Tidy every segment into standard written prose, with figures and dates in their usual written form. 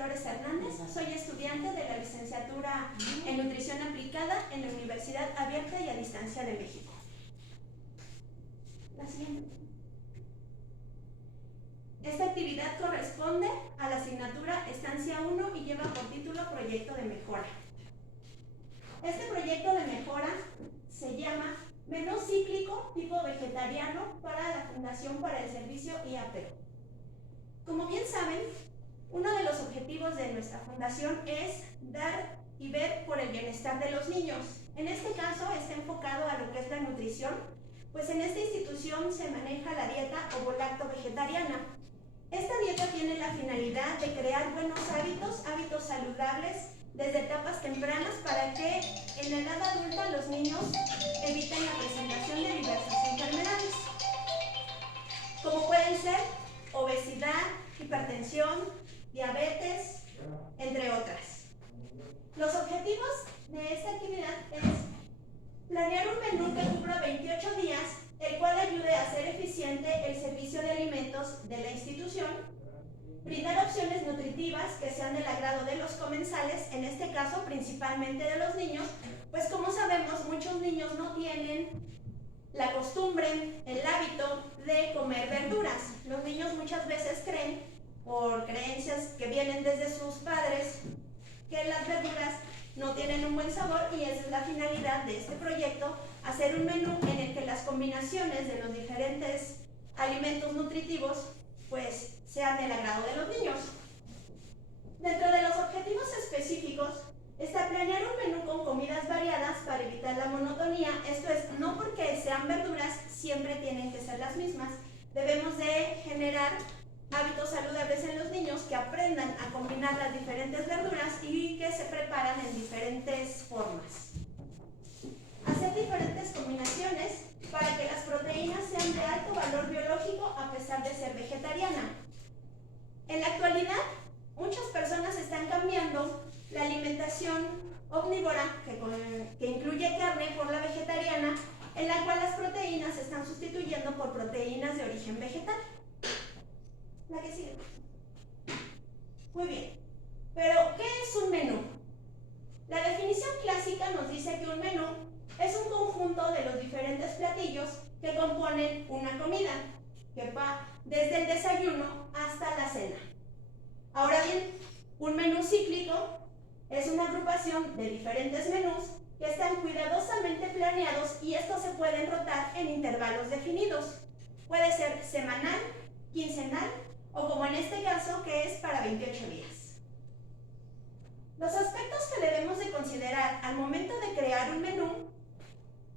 Flores Hernández, soy estudiante de la licenciatura en Nutrición Aplicada en la Universidad Abierta y a Distancia de México. La siguiente. Esta actividad corresponde a la asignatura Estancia 1 y lleva por título Proyecto de Mejora. Este proyecto de mejora se llama Menú Cíclico Tipo Vegetariano para la Fundación para el Servicio IAP. Como bien saben, uno de los objetivos de nuestra fundación es dar y ver por el bienestar de los niños. En este caso está enfocado a lo que es la nutrición, pues en esta institución se maneja la dieta ovo-lacto-vegetariana. Esta dieta tiene la finalidad de crear buenos hábitos saludables desde etapas tempranas para que en la edad adulta los niños eviten la presentación de diversas enfermedades, como pueden ser obesidad, hipertensión, diabetes, entre otras. Los objetivos de esta actividad es planear un menú que cubra 28 días, el cual ayude a hacer eficiente el servicio de alimentos de la institución, brindar opciones nutritivas que sean del agrado de los comensales, en este caso principalmente de los niños, pues como sabemos muchos niños no tienen la costumbre, el hábito de comer verduras. Los niños muchas veces creen, por creencias que vienen desde sus padres, que las verduras no tienen un buen sabor, y esa es la finalidad de este proyecto, hacer un menú en el que las combinaciones de los diferentes alimentos nutritivos pues sean del agrado de los niños. Dentro de los objetivos específicos está planear un menú con comidas variadas para evitar la monotonía. Esto es, no porque sean verduras siempre tienen que ser las mismas. Debemos de generar hábitos saludables en los niños, que aprendan a combinar las diferentes verduras y que se preparan en diferentes formas. Hacer diferentes combinaciones para que las proteínas sean de alto valor biológico a pesar de ser vegetariana. En la actualidad, muchas personas están cambiando la alimentación omnívora, que incluye carne, por la vegetariana, en la cual las proteínas se están sustituyendo por proteínas de origen vegetal. La que sigue. Muy bien. Pero, ¿qué es un menú? La definición clásica nos dice que un menú es un conjunto de los diferentes platillos que componen una comida, que va desde el desayuno hasta la cena. Ahora bien, un menú cíclico es una agrupación de diferentes menús que están cuidadosamente planeados, y estos se pueden rotar en intervalos definidos. Puede ser semanal, quincenal o, como en este caso, que es para 28 días. Los aspectos que debemos de considerar al momento de crear un menú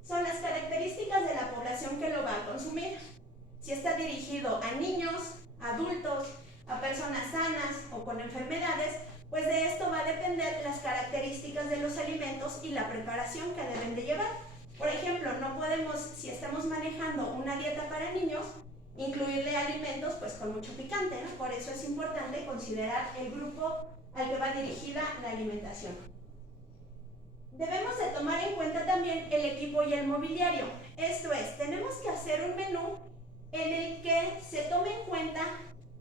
son las características de la población que lo va a consumir. Si está dirigido a niños, adultos, a personas sanas o con enfermedades, pues de esto va a depender las características de los alimentos y la preparación que deben de llevar. Por ejemplo, no podemos, si estamos manejando una dieta para niños, incluirle alimentos pues con mucho picante, ¿no? Por eso es importante considerar el grupo al que va dirigida la alimentación. Debemos de tomar en cuenta también el equipo y el mobiliario. Esto es, tenemos que hacer un menú en el que se tome en cuenta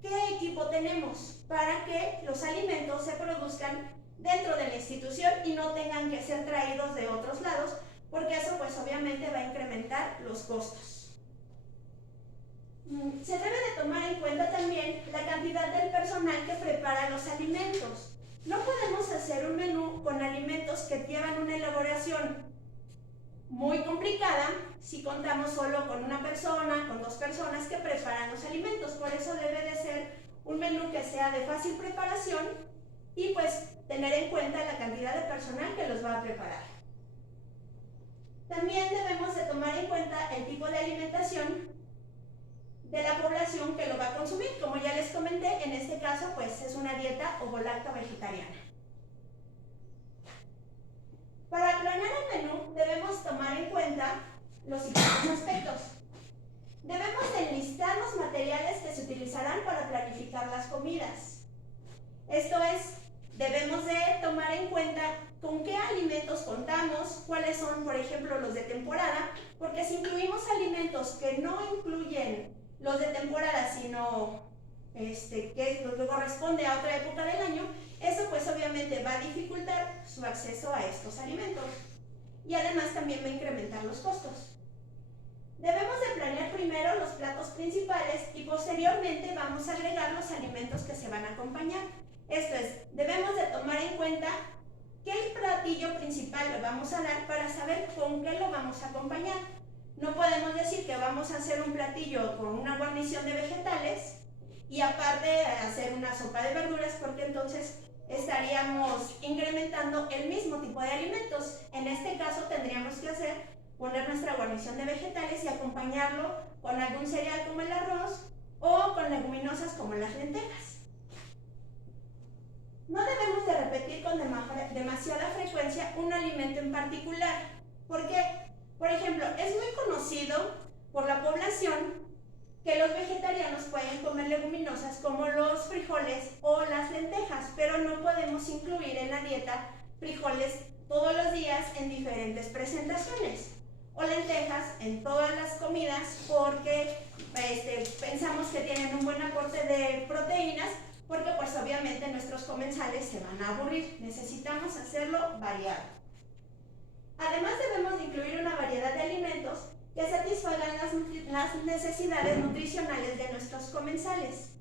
qué equipo tenemos para que los alimentos se produzcan dentro de la institución y no tengan que ser traídos de otros lados, porque eso pues obviamente va a incrementar los costos. Se debe de tomar en cuenta también la cantidad del personal que prepara los alimentos. No podemos hacer un menú con alimentos que llevan una elaboración muy complicada si contamos solo con una persona, con 2 personas que preparan los alimentos. Por eso debe de ser un menú que sea de fácil preparación y pues tener en cuenta la cantidad de personal que los va a preparar. También debemos de tomar en cuenta el tipo de alimentación de la población que lo va a consumir. Como ya les comenté, en este caso pues es una dieta ovo-lacto-vegetariana. Para planear el menú debemos tomar en cuenta los siguientes aspectos. Debemos de enlistar los materiales que se utilizarán para planificar las comidas. Esto es, debemos de tomar en cuenta con qué alimentos contamos, cuáles son, por ejemplo, los de temporada, porque si incluimos alimentos que no incluyen los de temporada, sino que corresponde a otra época del año, Eso pues obviamente va a dificultar su acceso a estos alimentos y además también va a incrementar los costos. Debemos de planear primero los platos principales y posteriormente vamos a agregar los alimentos que se van a acompañar. Esto es, debemos de tomar en cuenta qué platillo principal le vamos a dar para saber con qué lo vamos a acompañar. No podemos decir que vamos a hacer un platillo con una guarnición de vegetales y aparte hacer una sopa de verduras, porque entonces estaríamos incrementando el mismo tipo de alimentos. En este caso tendríamos que poner nuestra guarnición de vegetales y acompañarlo con algún cereal como el arroz o con leguminosas como las lentejas. No debemos de repetir con demasiada frecuencia un alimento en particular. ¿Por qué? Por ejemplo, es muy conocido por la población que los vegetarianos pueden comer leguminosas como los frijoles o las lentejas, pero no podemos incluir en la dieta frijoles todos los días en diferentes presentaciones o lentejas en todas las comidas porque pensamos que tienen un buen aporte de proteínas, porque pues obviamente nuestros comensales se van a aburrir. Necesitamos hacerlo variado. Además debemos de incluir una variedad de alimentos que satisfagan las necesidades nutricionales de nuestros comensales.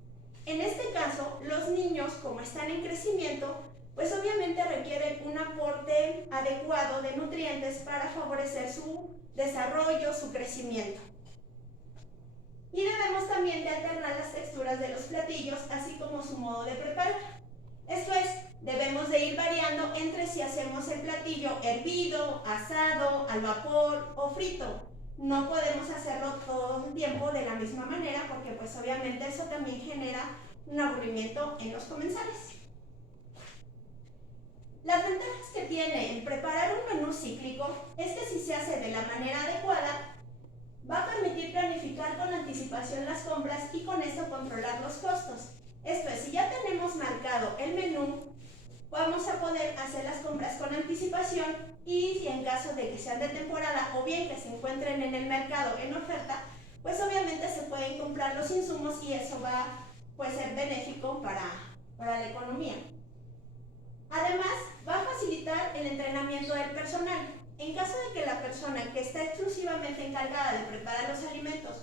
En este caso, los niños, como están en crecimiento, pues obviamente requieren un aporte adecuado de nutrientes para favorecer su desarrollo, su crecimiento. Y debemos también de alternar las texturas de los platillos, así como su modo de preparar. Esto es, debemos de ir variando entre si hacemos el platillo hervido, asado, al vapor o frito. No podemos hacerlo todo el tiempo de la misma manera porque pues obviamente eso también genera un aburrimiento en los comensales. Las ventajas que tiene el preparar un menú cíclico es que si se hace de la manera adecuada, va a permitir planificar con anticipación las compras y con esto controlar los costos. Esto es, si ya tenemos marcado el menú, vamos a poder hacer las compras con anticipación y si en caso de que sean de temporada o bien que se encuentren en el mercado en oferta, pues obviamente se pueden comprar los insumos y eso va a ser benéfico para la economía. Además, va a facilitar el entrenamiento del personal. En caso de que la persona que está exclusivamente encargada de preparar los alimentos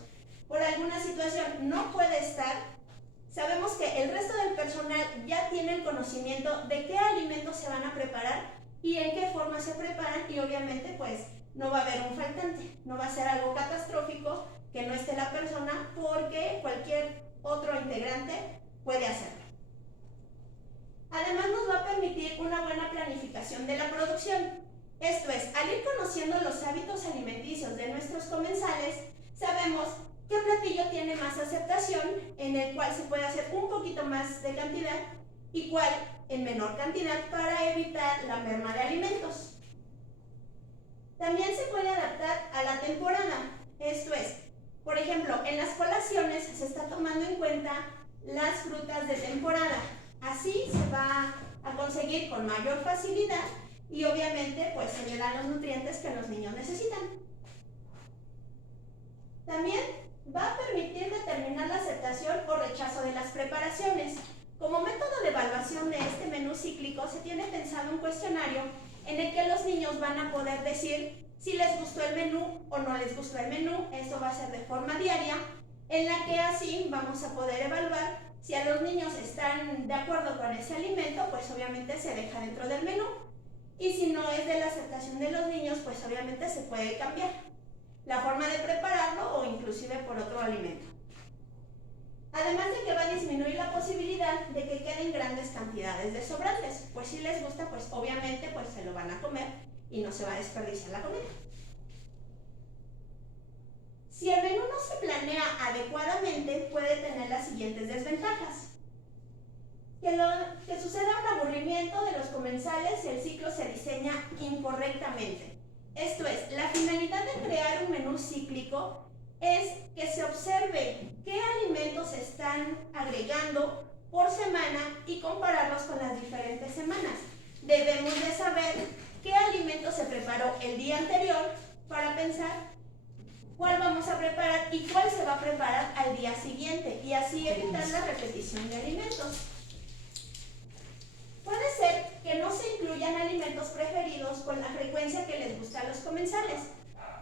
por alguna situación no puede estar, sabemos que el resto del personal ya tiene el conocimiento de qué alimentos se van a preparar y en qué forma se preparan y obviamente pues no va a haber un faltante, no va a ser algo catastrófico que no esté la persona porque cualquier otro integrante puede hacerlo. Además nos va a permitir una buena planificación de la producción. Esto es, al ir conociendo los hábitos alimenticios de nuestros comensales, sabemos qué platillo tiene más aceptación, en el cual se puede hacer un poquito más de cantidad y cuál en menor cantidad para evitar la merma de alimentos. También se puede adaptar a la temporada. Esto es, por ejemplo, en las colaciones se está tomando en cuenta las frutas de temporada. Así se va a conseguir con mayor facilidad y obviamente pues se le dan los nutrientes que los niños necesitan. También va a permitir determinar la aceptación o rechazo de las preparaciones. Como método de evaluación de este menú cíclico se tiene pensado un cuestionario en el que los niños van a poder decir si les gustó el menú o no les gustó el menú. Esto va a ser de forma diaria, en la que así vamos a poder evaluar si a los niños están de acuerdo con ese alimento, pues obviamente se deja dentro del menú. Y si no es de la aceptación de los niños, pues obviamente se puede cambiar la forma de prepararlo o inclusive por otro alimento. Además de que va a disminuir la posibilidad de que queden grandes cantidades de sobrantes, pues si les gusta, pues obviamente pues se lo van a comer y no se va a desperdiciar la comida. Si el menú no se planea adecuadamente, puede tener las siguientes desventajas. Que suceda un aburrimiento de los comensales si el ciclo se diseña incorrectamente. Esto es, la finalidad de crear un menú cíclico es que se observe qué alimentos se están agregando por semana y compararlos con las diferentes semanas. Debemos de saber qué alimento se preparó el día anterior para pensar cuál vamos a preparar y cuál se va a preparar al día siguiente y así evitar la repetición de alimentos. ¿Cuál comensales.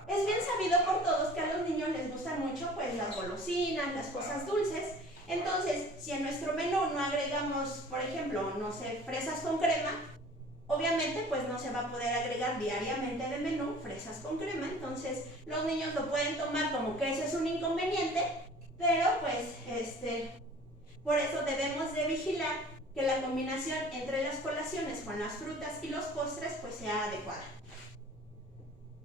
Es bien sabido por todos que a los niños les gustan mucho pues las golosinas, las cosas dulces. Entonces, si en nuestro menú no agregamos, por ejemplo, no sé, fresas con crema, obviamente pues no se va a poder agregar diariamente de menú fresas con crema. Entonces, los niños lo pueden tomar como que eso es un inconveniente, pero pues por eso debemos de vigilar que la combinación entre las colaciones con las frutas y los postres pues sea adecuada.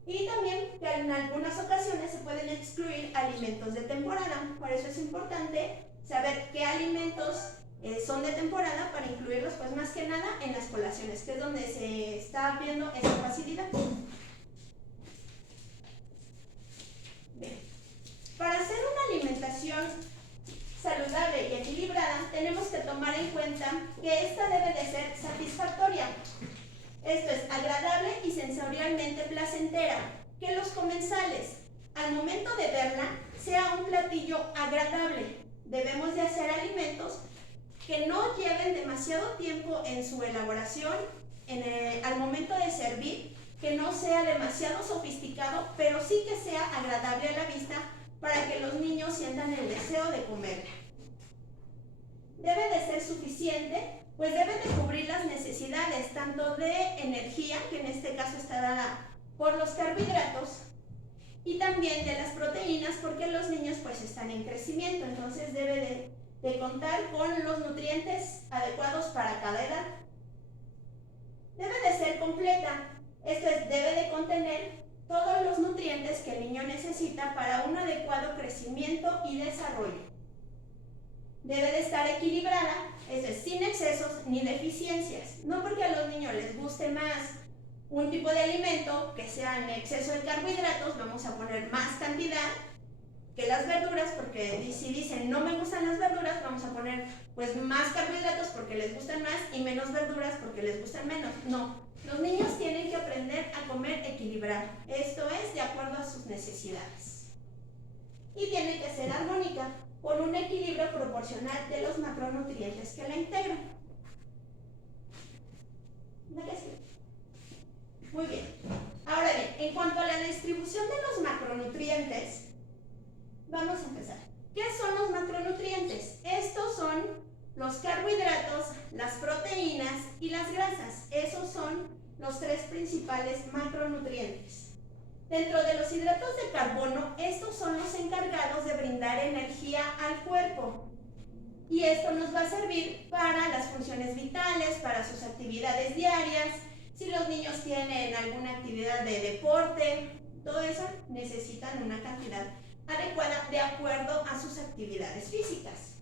Y también que en algunas ocasiones se pueden excluir alimentos de temporada. Por eso es importante saber qué alimentos son de temporada para incluirlos pues más que nada en las colaciones, que es donde se está viendo esa facilidad. Bien. Para hacer una alimentación saludable y equilibrada, tenemos que tomar en cuenta que esta debe de ser satisfactoria. Esto es agradable y sensorialmente placentera, que los comensales, al momento de verla, sea un platillo agradable. Debemos de hacer alimentos que no lleven demasiado tiempo en su elaboración, al momento de servir, que no sea demasiado sofisticado, pero sí que sea agradable a la vista para que los niños sientan el deseo de comerla. Debe de ser suficiente, pues debe de cubrir las necesidades tanto de energía, que en este caso está dada por los carbohidratos, y también de las proteínas, porque los niños pues están en crecimiento, entonces debe de contar con los nutrientes adecuados para cada edad. Debe de ser completa, esto es, debe de contener todos los nutrientes que el niño necesita para un adecuado crecimiento y desarrollo. Debe de estar equilibrada, eso es, sin excesos ni deficiencias. No porque a los niños les guste más un tipo de alimento que sea en exceso de carbohidratos, vamos a poner más cantidad que las verduras, porque si dicen no me gustan las verduras, vamos a poner pues más carbohidratos porque les gustan más y menos verduras porque les gustan menos. No, los niños tienen que aprender a comer equilibrado, esto es, de acuerdo a sus necesidades. Y tiene que ser armónica, con un equilibrio proporcional de los macronutrientes que la integran. Muy bien. Ahora bien, en cuanto a la distribución de los macronutrientes, vamos a empezar. ¿Qué son los macronutrientes? Estos son los carbohidratos, las proteínas y las grasas. Esos son los tres principales macronutrientes. Dentro de los hidratos de carbono, estos son los encargados de brindar energía al cuerpo. Y esto nos va a servir para las funciones vitales, para sus actividades diarias. Si los niños tienen alguna actividad de deporte, todo eso necesitan una cantidad adecuada de acuerdo a sus actividades físicas.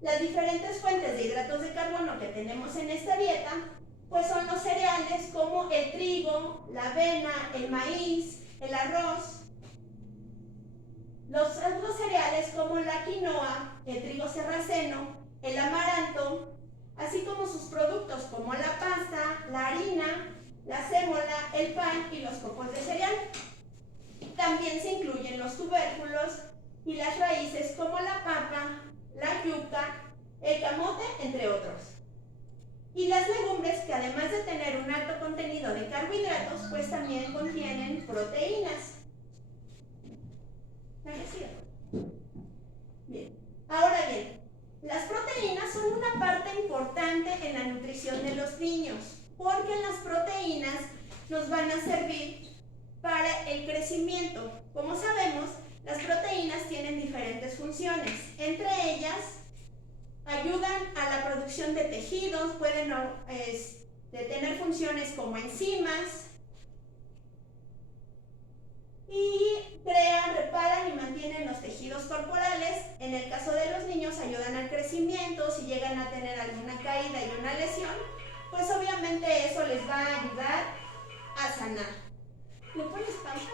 Las diferentes fuentes de hidratos de carbono que tenemos en esta dieta pues son los cereales como el trigo, la avena, el maíz, el arroz. Los otros cereales como la quinoa, el trigo sarraceno, el amaranto, así como sus productos como la pasta, la harina, la sémola, el pan y los copos de cereal. También se incluyen los tubérculos y las raíces como la papa, la yuca, el camote, entre otros. Y las legumbres, que además de tener un alto contenido de carbohidratos, pues también contienen proteínas. Bien. Ahora bien, las proteínas son una parte importante en la nutrición de los niños, porque las proteínas nos van a servir para el crecimiento. Como sabemos, las proteínas tienen diferentes funciones, entre ellas ayudan a la producción de tejidos, pueden tener funciones como enzimas y crean, reparan y mantienen los tejidos corporales. En el caso de los niños ayudan al crecimiento. Si llegan a tener alguna caída y una lesión, pues obviamente eso les va a ayudar a sanar. ¿Le pones pausa?